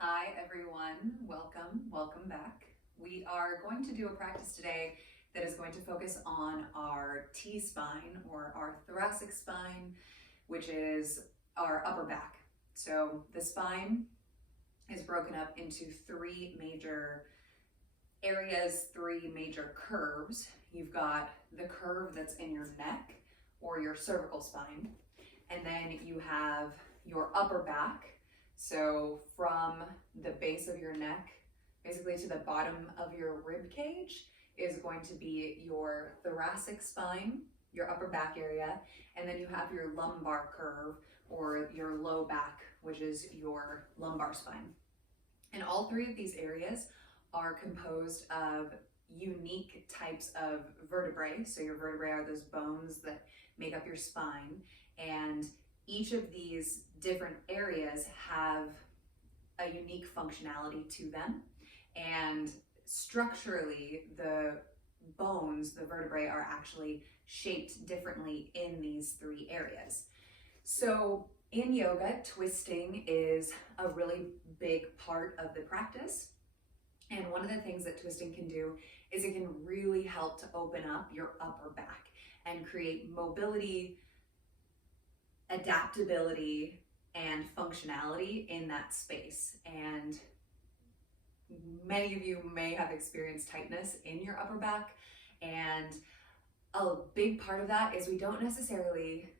Hi everyone, welcome back. We are going to do a practice today that is going to focus on our T-spine or our thoracic spine, which is our upper back. So the spine is broken up into three major areas, three major curves. You've got the curve that's in your neck or your cervical spine, and then you have your upper back. So from the base of your neck, basically to the bottom of your rib cage, is going to be your thoracic spine, your upper back area, and then you have your lumbar curve or your low back, which is your lumbar spine. And all three of these areas are composed of unique types of vertebrae. So your vertebrae are those bones that make up your spine, and each of these different areas have a unique functionality to them, and structurally the bones, the vertebrae, are actually shaped differently in these three areas. So in yoga, twisting is a really big part of the practice. And one of the things that twisting can do is it can really help to open up your upper back and create mobility, adaptability, and functionality in that space. And many of you may have experienced tightness in your upper back, and a big part of that is we don't necessarily,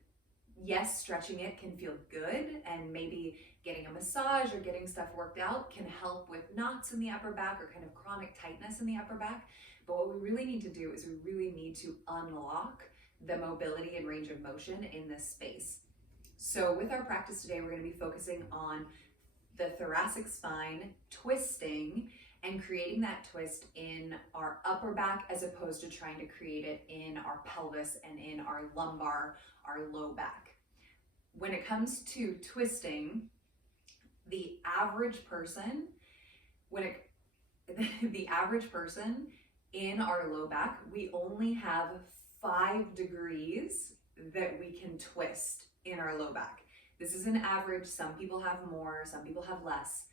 yes, stretching it can feel good, and maybe getting a massage or getting stuff worked out can help with knots in the upper back or kind of chronic tightness in the upper back. But what we really need to do is we really need to unlock the mobility and range of motion in this space. So with our practice today, we're going to be focusing on the thoracic spine, twisting, and creating that twist in our upper back as opposed to trying to create it in our pelvis and in our lumbar, our low back. When it comes to twisting, the average person, the average person in our low back, we only have 5 degrees that we can twist in our low back. This is an average. Some people have more, some people have less.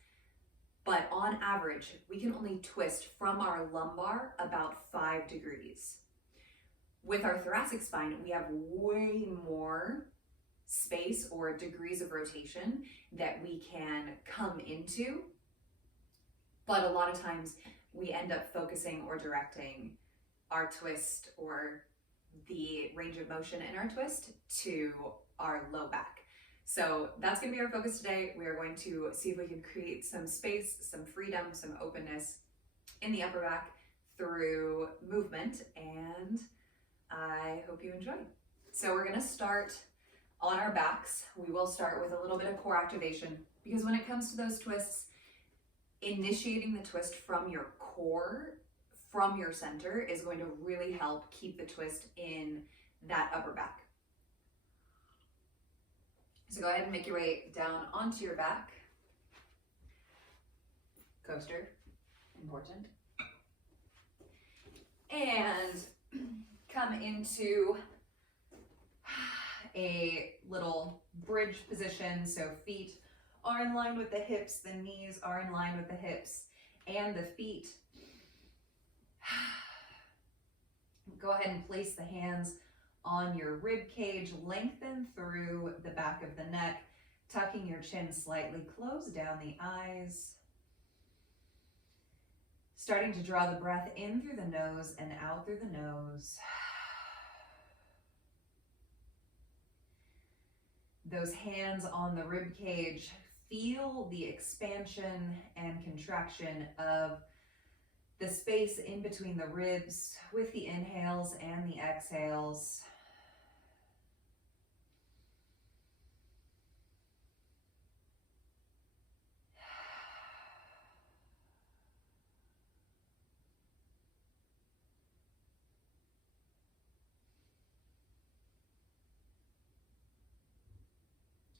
But on average, we can only twist from our lumbar about 5 degrees. With our thoracic spine, we have way more space or degrees of rotation that we can come into. But a lot of times we end up focusing or directing our twist or the range of motion in our twist to our low back. So that's going to be our focus today. We are going to see if we can create some space, some freedom, some openness in the upper back through movement, and I hope you enjoy. So we're going to start on our backs. We will start with a little bit of core activation, because when it comes to those twists, initiating the twist from your core, from your center, is going to really help keep the twist in that upper back. So go ahead and make your way down onto your back. Coaster, important. And come into a little bridge position. So feet are in line with the hips, the knees are in line with the hips and the feet. Go ahead and place the hands on your rib cage, lengthen through the back of the neck, tucking your chin slightly, close down the eyes. Starting to draw the breath in through the nose and out through the nose. Those hands on the rib cage, feel the expansion and contraction of the space in between the ribs with the inhales and the exhales.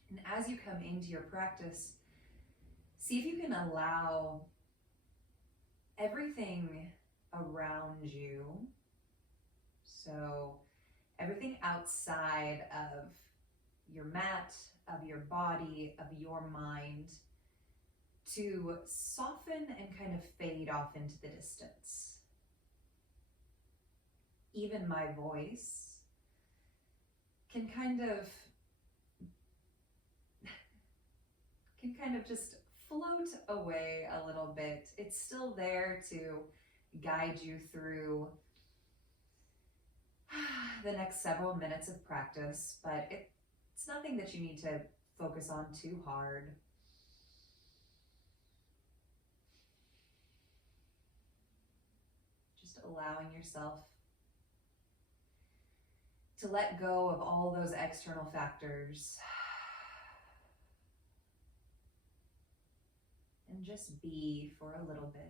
And as you come into your practice, see if you can allow everything around you, so everything outside of your mat, of your body, of your mind, to soften and kind of fade off into the distance. Even my voice can kind of just float away a little bit. It's still there to guide you through the next several minutes of practice, but it's nothing that you need to focus on too hard. Just allowing yourself to let go of all those external factors and just be for a little bit.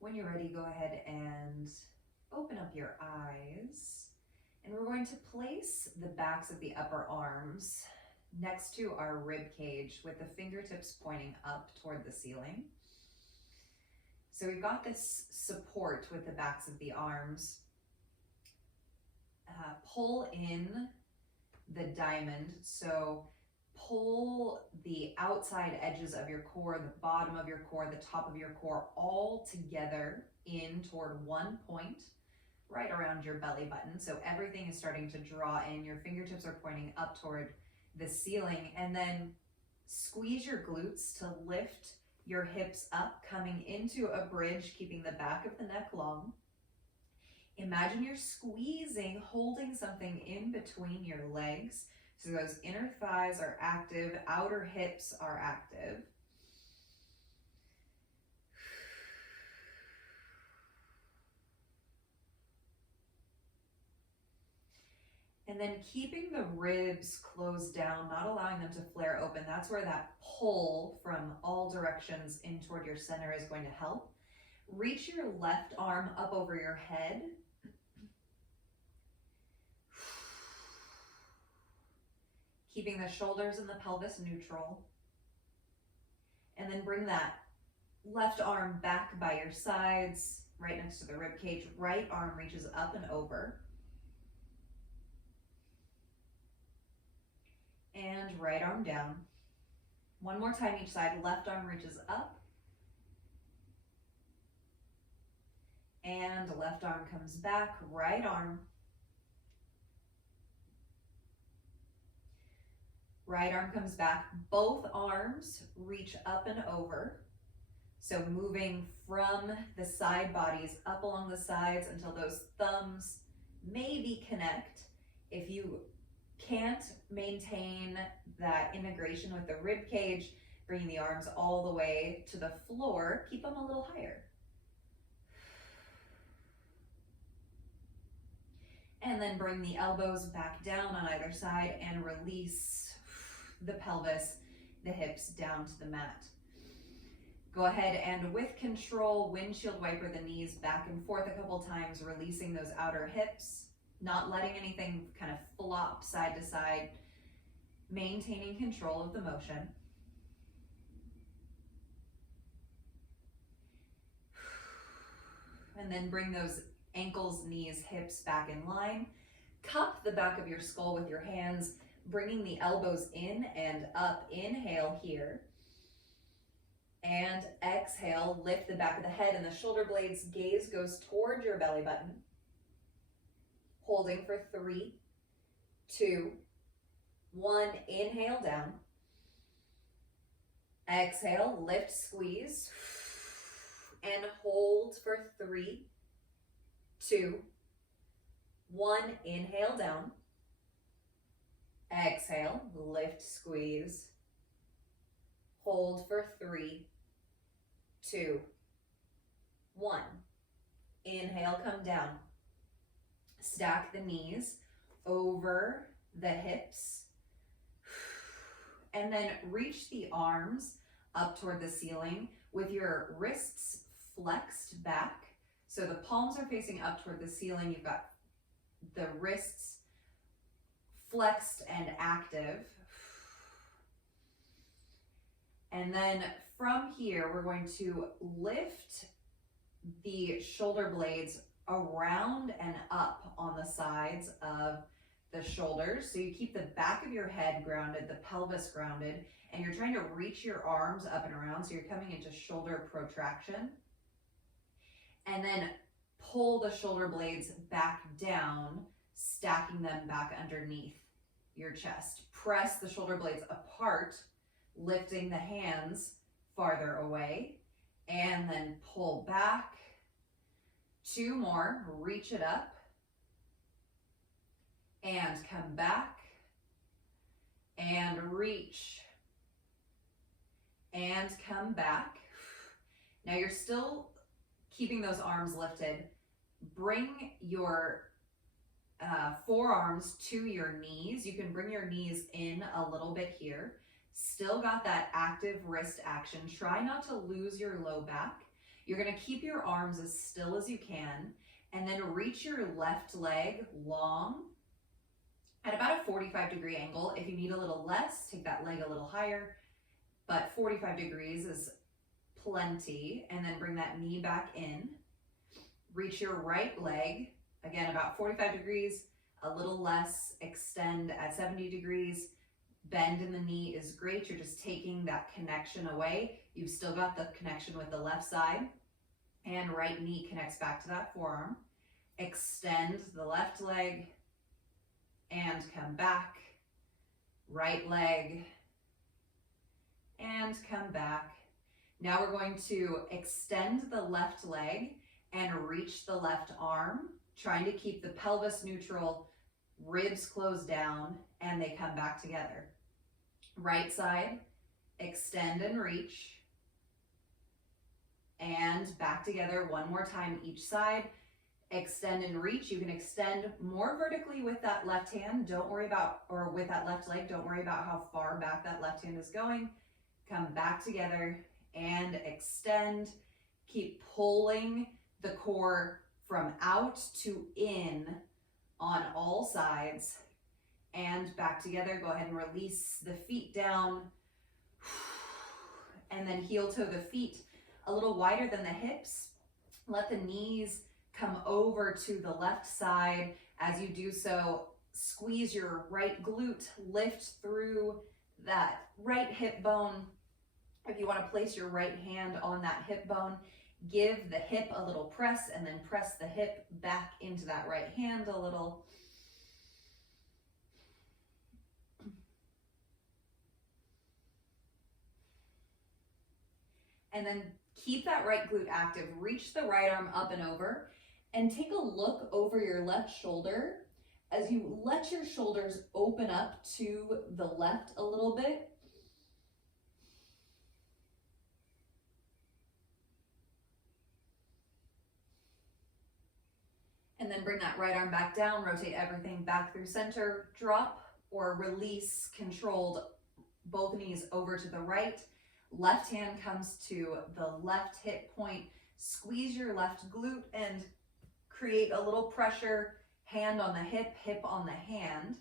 When you're ready, go ahead and open up your eyes. And we're going to place the backs of the upper arms next to our rib cage with the fingertips pointing up toward the ceiling. So we've got this support with the backs of the arms. Pull in the diamond. So pull the outside edges of your core, the bottom of your core, the top of your core, all together in toward one point right around your belly button. So everything is starting to draw in. Your fingertips are pointing up toward the ceiling, and then squeeze your glutes to lift your hips up, coming into a bridge, keeping the back of the neck long. Imagine you're squeezing, holding something in between your legs. So those inner thighs are active, outer hips are active. And then keeping the ribs closed down, not allowing them to flare open. That's where that pull from all directions in toward your center is going to help. Reach your left arm up over your head. Keeping the shoulders and the pelvis neutral. And then bring that left arm back by your sides, right next to the rib cage. Right arm reaches up and over. And right arm down. One more time each side. Left arm reaches up. And left arm comes back. Right arm. Right arm comes back. Both arms reach up and over. So moving from the side bodies up along the sides until those thumbs maybe connect. If you can't maintain that integration with the rib cage, bringing the arms all the way to the floor, keep them a little higher. And then bring the elbows back down on either side and release the pelvis, the hips down to the mat. Go ahead and with control, windshield wiper the knees back and forth a couple times, releasing those outer hips, not letting anything kind of flop side to side, maintaining control of the motion. And then bring those ankles, knees, hips back in line. Cup the back of your skull with your hands, bringing the elbows in and up. Inhale here. And exhale, lift the back of the head and the shoulder blades. Gaze goes toward your belly button. Holding for 3, 2, 1. Inhale down. Exhale, lift, squeeze. And hold for 3, 2, 1. Inhale down. Exhale, lift, squeeze. Hold for 3, 2, 1. Inhale, come down. Stack the knees over the hips. And then reach the arms up toward the ceiling with your wrists flexed back. So the palms are facing up toward the ceiling. You've got the wrists flexed and active. And then from here, we're going to lift the shoulder blades around and up on the sides of the shoulders. So you keep the back of your head grounded, the pelvis grounded, and you're trying to reach your arms up and around. So you're coming into shoulder protraction. And then pull the shoulder blades back down, stacking them back underneath your chest. Press the shoulder blades apart, lifting the hands farther away, and then pull back. 2 more, reach it up, and come back, and reach, and come back. Now you're still keeping those arms lifted. Bring your forearms to your knees. You can bring your knees in a little bit here. Still got that active wrist action. Try not to lose your low back. You're going to keep your arms as still as you can, and then reach your left leg long at about a 45-degree angle. If you need a little less, take that leg a little higher, but 45 degrees is plenty. And then bring that knee back in. Reach your right leg, again, about 45 degrees, a little less, extend at 70 degrees. Bend in the knee is great. You're just taking that connection away. You've still got the connection with the left side, and right knee connects back to that forearm. Extend the left leg and come back. Right leg and come back. Now we're going to extend the left leg and reach the left arm, trying to keep the pelvis neutral, ribs close down, and they come back together. Right side, extend and reach, and back together one more time each side. Extend and reach. You can extend more vertically with that left hand. Don't worry about, or with that left leg, don't worry about how far back that left hand is going. Come back together and extend. Keep pulling the core from out to in on all sides, and back together. Go ahead and release the feet down, and then heel toe the feet a little wider than the hips. Let the knees come over to the left side. As you do so, squeeze your right glute, lift through that right hip bone. If you want to place your right hand on that hip bone, give the hip a little press, and then press the hip back into that right hand a little. And then keep that right glute active. Reach the right arm up and over, and take a look over your left shoulder as you let your shoulders open up to the left a little bit. And then bring that right arm back down, rotate everything back through center, drop or release, controlled both knees over to the right. Left hand comes to the left hip point. Squeeze your left glute and create a little pressure, hand on the hip, hip on the hand.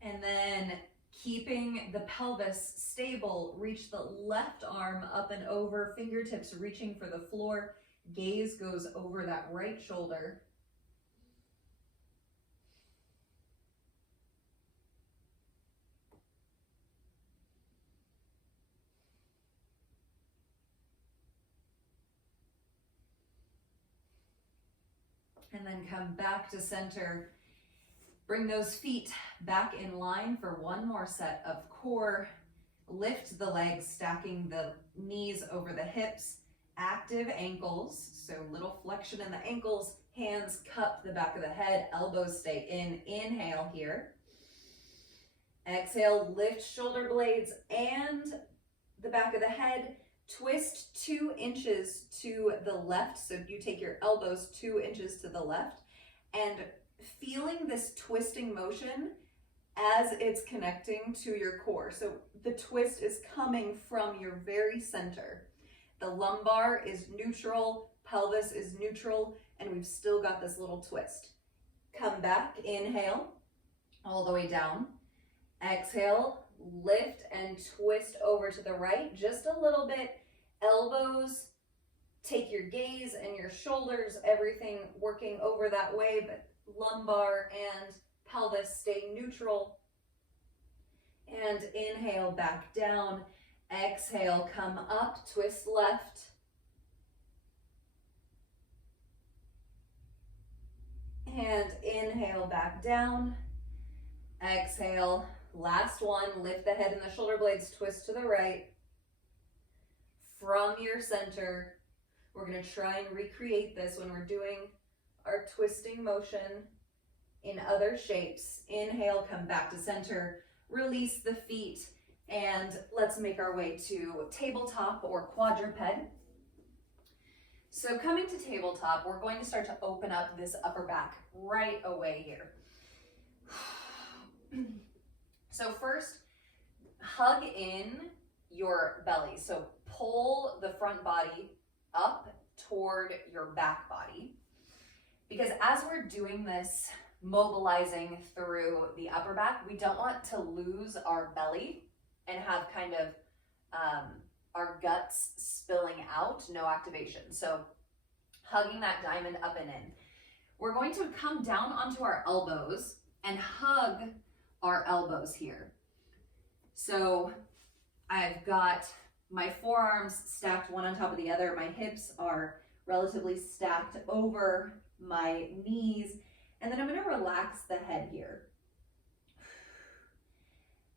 And then keeping the pelvis stable, reach the left arm up and over, fingertips reaching for the floor, gaze goes over that right shoulder. And then come back to center. Bring those feet back in line for one more set of core. Lift the legs, stacking the knees over the hips. Active ankles, so little flexion in the ankles. Hands cup the back of the head, elbows stay in. Inhale here. Exhale, lift shoulder blades and the back of the head. Twist 2 inches to the left. So you take your elbows 2 inches to the left and feeling this twisting motion as it's connecting to your core. So the twist is coming from your very center. The lumbar is neutral, pelvis is neutral, and we've still got this little twist. Come back, inhale, all the way down. Exhale, lift and twist over to the right, just a little bit. Elbows, take your gaze and your shoulders, everything working over that way, but lumbar and pelvis stay neutral. And inhale, back down. Exhale, come up, twist left. And inhale, back down. Exhale, last one, lift the head and the shoulder blades, twist to the right. From your center, we're going to try and recreate this when we're doing our twisting motion in other shapes. Inhale, come back to center, release the feet, and let's make our way to tabletop or quadruped. So coming to tabletop, we're going to start to open up this upper back right away here. So first, hug in your belly. So pull the front body up toward your back body. Because as we're doing this, mobilizing through the upper back, we don't want to lose our belly and have kind of our guts spilling out, no activation. So hugging that diamond up and in. We're going to come down onto our elbows and hug our elbows here. So I've got my forearms stacked one on top of the other. My hips are relatively stacked over my knees. And then I'm going to relax the head here.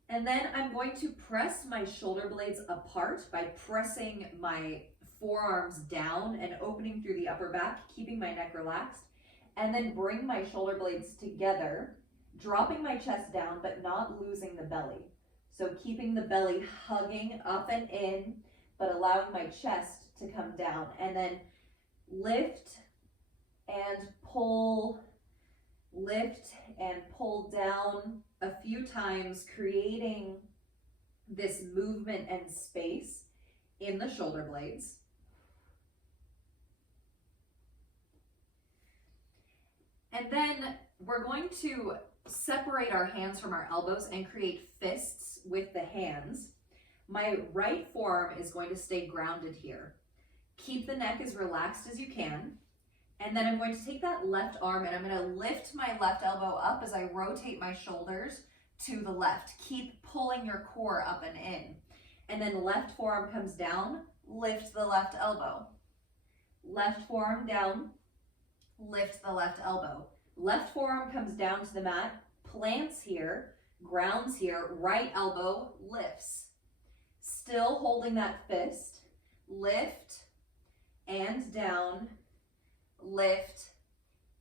And then I'm going to press my shoulder blades apart by pressing my forearms down and opening through the upper back, keeping my neck relaxed. And then bring my shoulder blades together, dropping my chest down, but not losing the belly. So keeping the belly hugging up and in, but allowing my chest to come down. And then lift and pull, lift and pull down a few times, creating this movement and space in the shoulder blades. And then we're going to separate our hands from our elbows and create fists with the hands. My right forearm is going to stay grounded here. Keep the neck as relaxed as you can. And then I'm going to take that left arm and I'm going to lift my left elbow up as I rotate my shoulders to the left. Keep pulling your core up and in. And then left forearm comes down, lift the left elbow. Left forearm down, lift the left elbow. Left forearm comes down to the mat, plants here, grounds here, right elbow lifts. Still holding that fist, lift and down, lift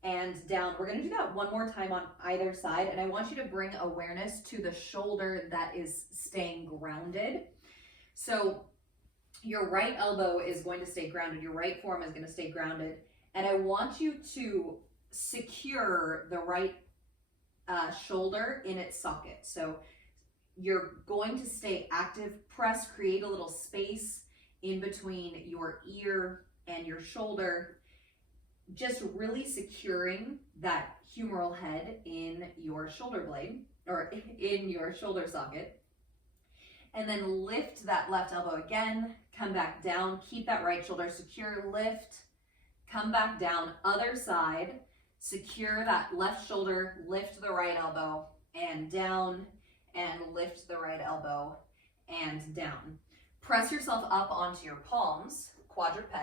and down. We're going to do that one more time on either side, and I want you to bring awareness to the shoulder that is staying grounded. So your right elbow is going to stay grounded, your right forearm is going to stay grounded, and I want you to secure the right shoulder in its socket. So you're going to stay active, press, create a little space in between your ear and your shoulder, just really securing that humeral head in your shoulder blade or in your shoulder socket. And then lift that left elbow again, come back down, keep that right shoulder secure, lift, come back down, other side, secure that left shoulder, lift the right elbow and down, and lift the right elbow and down. Press yourself up onto your palms, quadruped,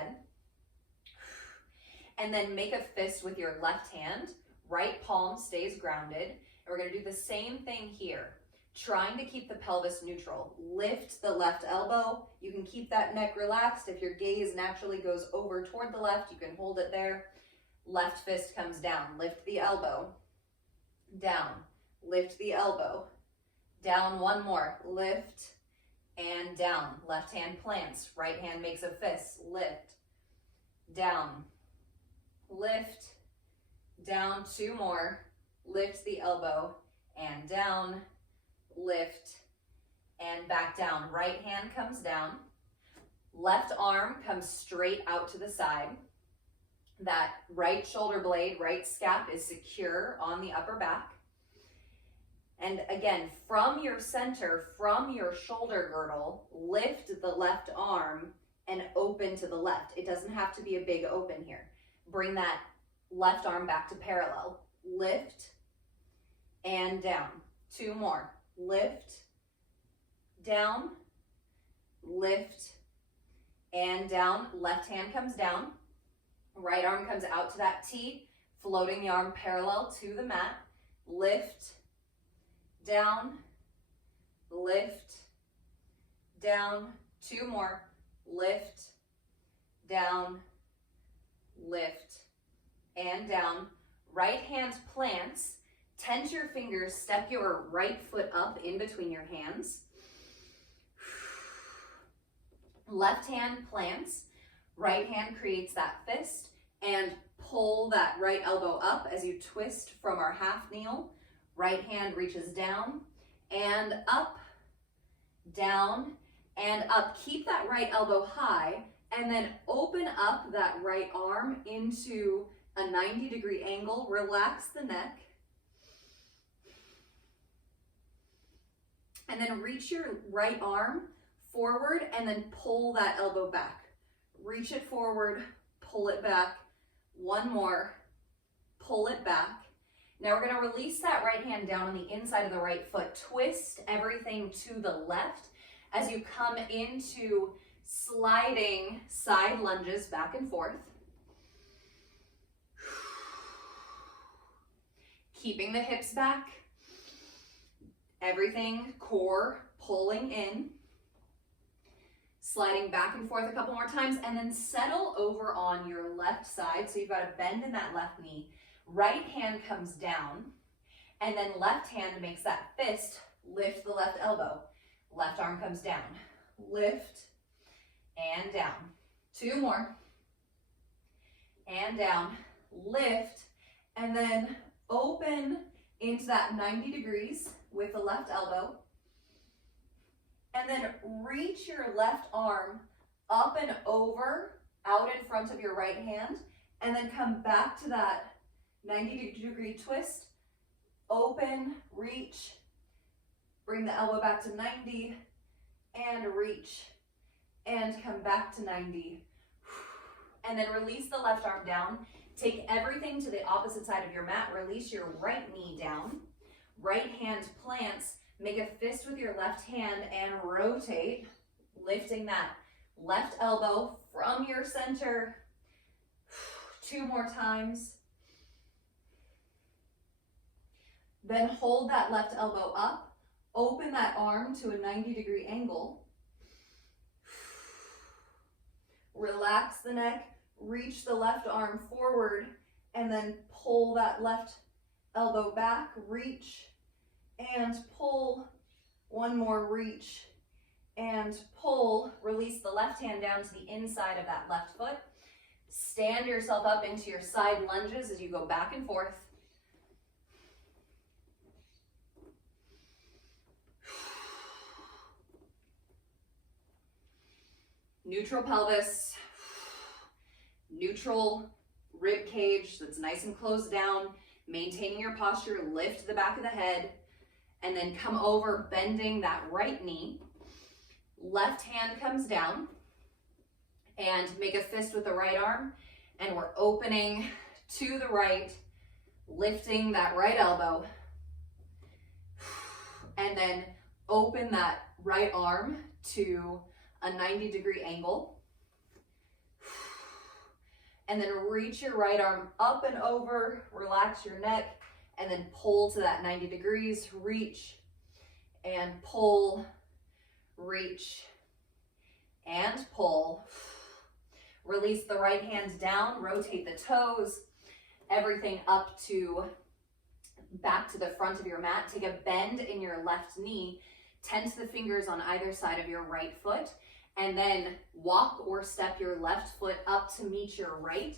and then make a fist with your left hand. Right palm stays grounded. And we're going to do the same thing here, trying to keep the pelvis neutral. Lift the left elbow. You can keep that neck relaxed. If your gaze naturally goes over toward the left, you can hold it there. Left fist comes down. Lift the elbow. Down. Lift the elbow. Down one more. Lift and down. Left hand plants, right hand makes a fist, lift, down, lift, down, 2 more, lift the elbow, and down, lift, and back down. Right hand comes down, left arm comes straight out to the side. That right shoulder blade, right scap is secure on the upper back. And again, from your center, from your shoulder girdle, lift the left arm and open to the left. It doesn't have to be a big open here. Bring that left arm back to parallel. Lift and down. 2 more. Lift, down, lift, and down. Left hand comes down. Right arm comes out to that T, floating the arm parallel to the mat. Lift, down, lift, down. 2 more. Lift, down, lift, and down. Right hand plants. Tense your fingers, step your right foot up in between your hands. Left hand plants. Right hand creates that fist, and pull that right elbow up as you twist from our half kneel. Right hand reaches down and up, down and up. Keep that right elbow high, and then open up that right arm into a 90-degree angle. Relax the neck. And then reach your right arm forward and then pull that elbow back. Reach it forward, pull it back. 1 more, pull it back. Now we're going to release that right hand down on the inside of the right foot. Twist everything to the left as you come into sliding side lunges back and forth. Keeping the hips back. Everything core pulling in. Sliding back and forth a couple more times, and then settle over on your left side. So you've got a bend in that left knee. Right hand comes down, and then left hand makes that fist. Lift the left elbow. Left arm comes down. Lift and down. 2 more. And down. Lift, and then open into that 90 degrees with the left elbow. And then reach your left arm up and over, out in front of your right hand, and then come back to that 90-degree twist. Open, reach, bring the elbow back to 90, and reach, and come back to 90. And then release the left arm down. Take everything to the opposite side of your mat. Release your right knee down. Right hand plants. Make a fist with your left hand and rotate, lifting that left elbow from your center. 2 more times. Then hold that left elbow up. Open that arm to a 90-degree angle. Relax the neck. Reach the left arm forward and then pull that left elbow back. Reach and pull. 1 more, reach and pull. Release the left hand down to the inside of that left foot. Stand yourself up into your side lunges as you go back and forth. Neutral pelvis, neutral rib cage that's nice and closed down. Maintaining your posture, lift the back of the head, and then come over, bending that right knee. Left hand comes down, and make a fist with the right arm, and we're opening to the right, lifting that right elbow, and then open that right arm to a 90-degree angle, and then reach your right arm up and over, relax your neck, and then pull to that 90 degrees, reach and pull, reach and pull. Release the right hand down, rotate the toes, everything up to back to the front of your mat. Take a bend in your left knee. tense the fingers on either side of your right foot, and then walk or step your left foot up to meet your right,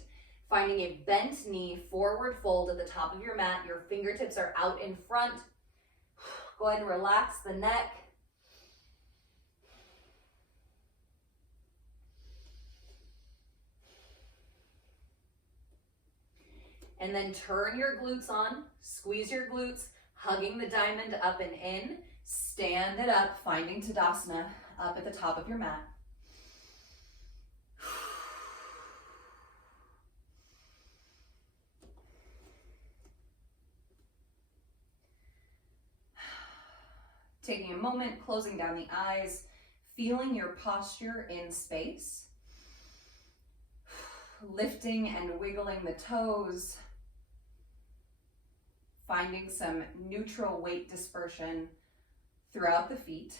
finding a bent knee, forward fold at the top of your mat. Your fingertips are out in front. Go ahead and relax the neck. And then turn your glutes on, squeeze your glutes, hugging the diamond up and in. Stand it up, finding Tadasana up at the top of your mat. Taking a moment, closing down the eyes, feeling your posture in space. Lifting and wiggling the toes. Finding some neutral weight dispersion throughout the feet.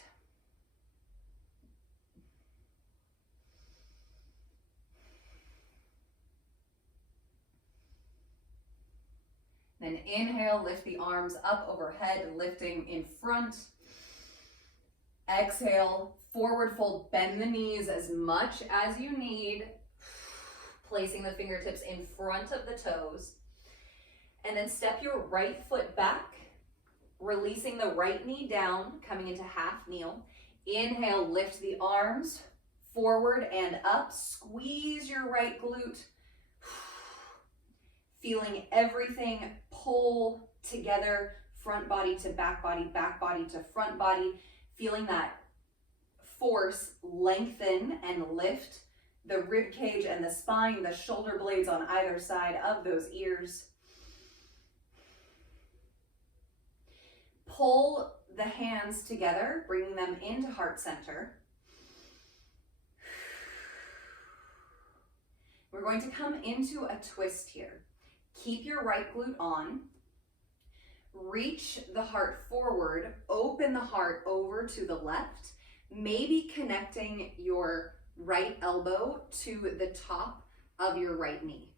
Then inhale, lift the arms up overhead, lifting in front. Exhale, forward fold, bend the knees as much as you need, placing the fingertips in front of the toes. And then step your right foot back, releasing the right knee down, coming into half kneel. Inhale, lift the arms forward and up. Squeeze your right glute. Feeling everything pull together, front body to back body to front body. Feeling that force lengthen and lift the rib cage and the spine, the shoulder blades on either side of those ears. Pull the hands together, bringing them into heart center. We're going to come into a twist here. Keep your right glute on. Reach the heart forward, open the heart over to the left, maybe connecting your right elbow to the top of your right knee.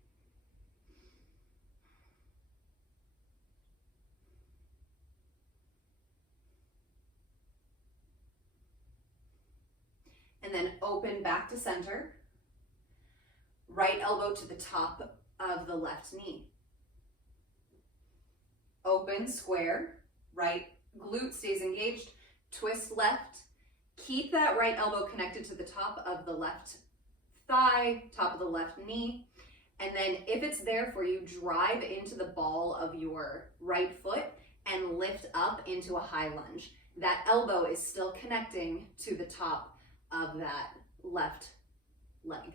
And then open back to center. Right elbow to the top of the left knee. Open, square, right glute stays engaged, twist left. Keep that right elbow connected to the top of the left thigh, top of the left knee. And then if it's there for you, drive into the ball of your right foot and lift up into a high lunge. That elbow is still connecting to the top of that left leg.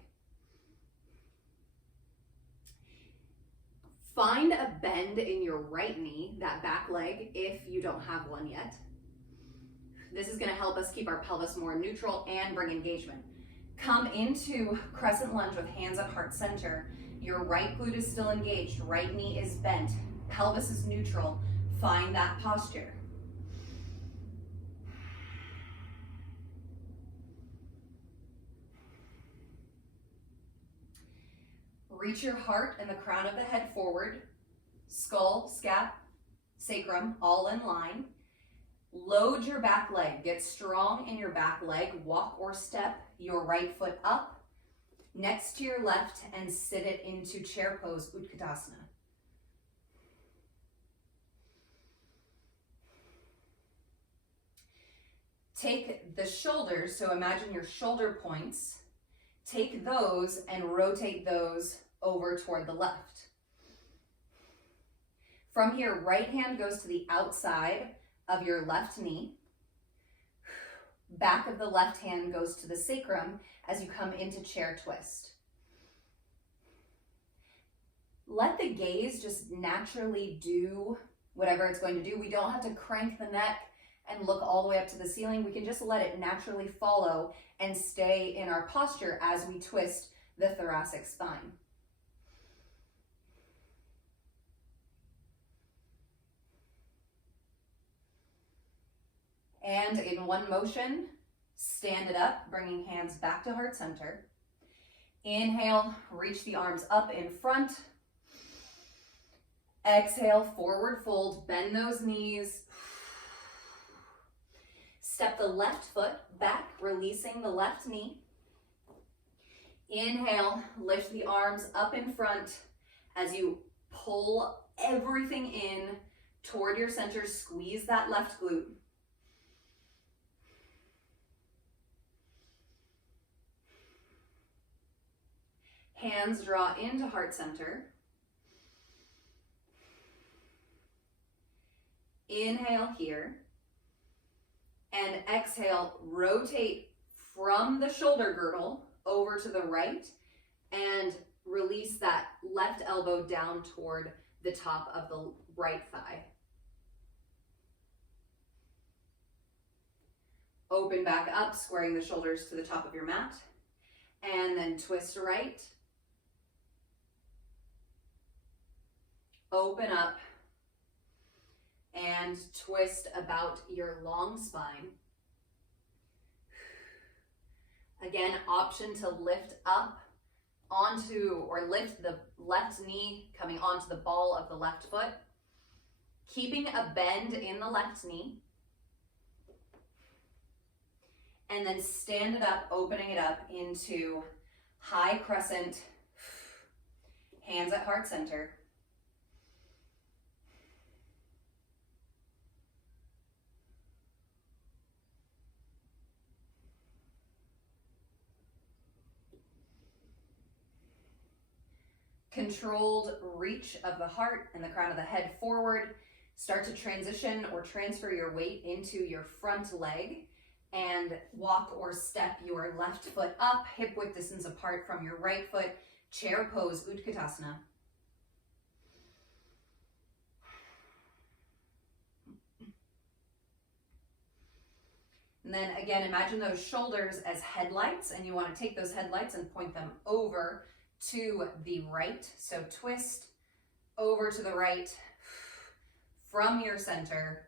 Find a bend in your right knee, that back leg, if you don't have one yet. This is going to help us keep our pelvis more neutral and bring engagement. Come into crescent lunge with hands at heart center. Your right glute is still engaged, right knee is bent, pelvis is neutral. Find that posture. Reach your heart and the crown of the head forward, skull, scap, sacrum, all in line. Load your back leg, get strong in your back leg, walk or step your right foot up next to your left and sit it into chair pose, Utkatasana. Take the shoulders, so imagine your shoulder points, take those and rotate those over toward the left. From here, right hand goes to the outside of your left knee. Back of the left hand goes to the sacrum as you come into chair twist. Let the gaze just naturally do whatever it's going to do. We don't have to crank the neck and look all the way up to the ceiling. We can just let it naturally follow and stay in our posture as we twist the thoracic spine. And in one motion, stand it up, bringing hands back to heart center. Inhale, reach the arms up in front. Exhale, forward fold, bend those knees. Step the left foot back, releasing the left knee. Inhale, lift the arms up in front as you pull everything in toward your center. Squeeze that left glute. Hands draw into heart center. Inhale here. And exhale, rotate from the shoulder girdle over to the right and release that left elbow down toward the top of the right thigh. Open back up, squaring the shoulders to the top of your mat. And then twist right. Open up and twist about your long spine. Again, option to lift up onto or lift the left knee coming onto the ball of the left foot, keeping a bend in the left knee, and then stand it up, opening it up into high crescent, hands at heart center. Controlled reach of the heart and the crown of the head forward. Start to transition or transfer your weight into your front leg and walk or step your left foot up, hip width distance apart from your right foot. Chair pose, Utkatasana. And then again, imagine those shoulders as headlights, and you want to take those headlights and point them over to the right. So twist over to the right from your center.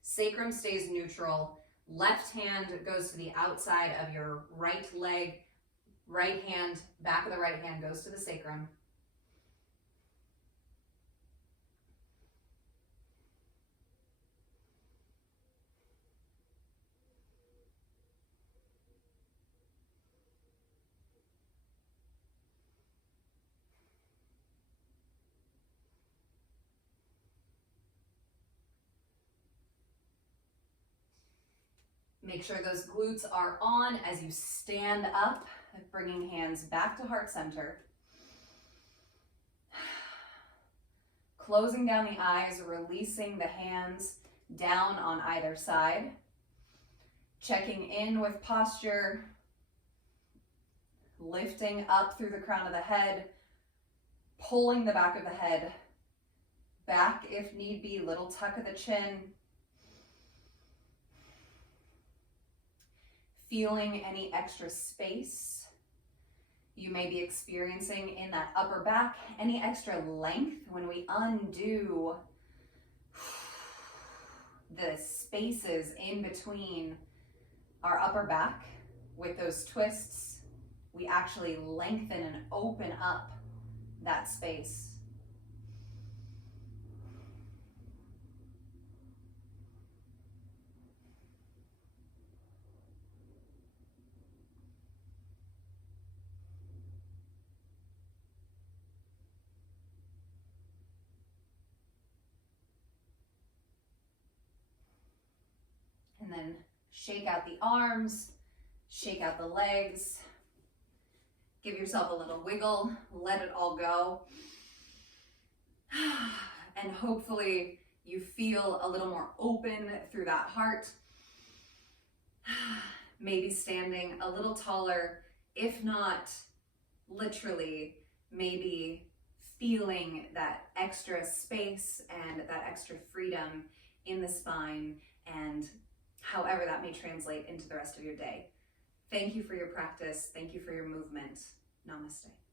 Sacrum stays neutral. Left hand goes to the outside of your right leg. Right hand, back of the right hand goes to the sacrum. Make sure those glutes are on as you stand up, bringing hands back to heart center. Closing down the eyes, releasing the hands down on either side. Checking in with posture. Lifting up through the crown of the head. Pulling the back of the head back if need be, little tuck of the chin. Feeling any extra space you may be experiencing in that upper back, any extra length when we undo the spaces in between our upper back with those twists, we actually lengthen and open up that space. And then shake out the arms, shake out the legs. Give yourself a little wiggle, let it all go. And hopefully you feel a little more open through that heart. Maybe standing a little taller, if not literally, maybe feeling that extra space and that extra freedom in the spine, and however that may translate into the rest of your day. Thank you for your practice. Thank you for your movement. Namaste.